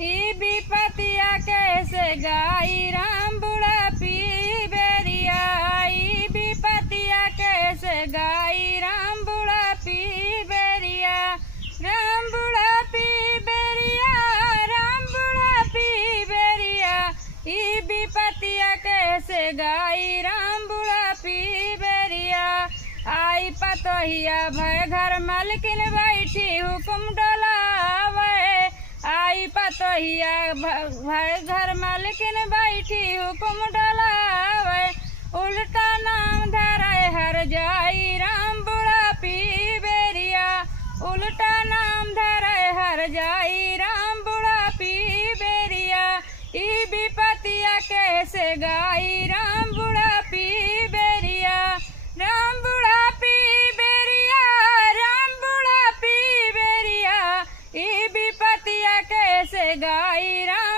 ई विपतिया कैसे गाई राम बुढ़ा पी बेरिया। ई विपतिया कैसे गाई राम बुढ़ा पी बेरिया। राम बुढ़ा पी बेरिया, राम बुढ़ा पी बेरिया। ई विपतिया कैसे गाई राम बुढ़ा पी बेरिया। आई पतोहिया भय घर मालकिन बैठी हुकुम डोलावे। आई पतोहिया भय घर मालकिन बैठी हुकुम डोलावे। उल्टा नाम धरे हर जाई राम बुढ़ा पी बेरिया। उल्टा नाम धरे हर जाई राम बुढ़ा पी बेरिया। ई विपतिया कैसे गाई राम बुढ़ा पी बेरिया। राम बुढ़ा पी बेरिया, राम बुढ़ा पी बेरिया। ई विपतिया कैसे गाई राम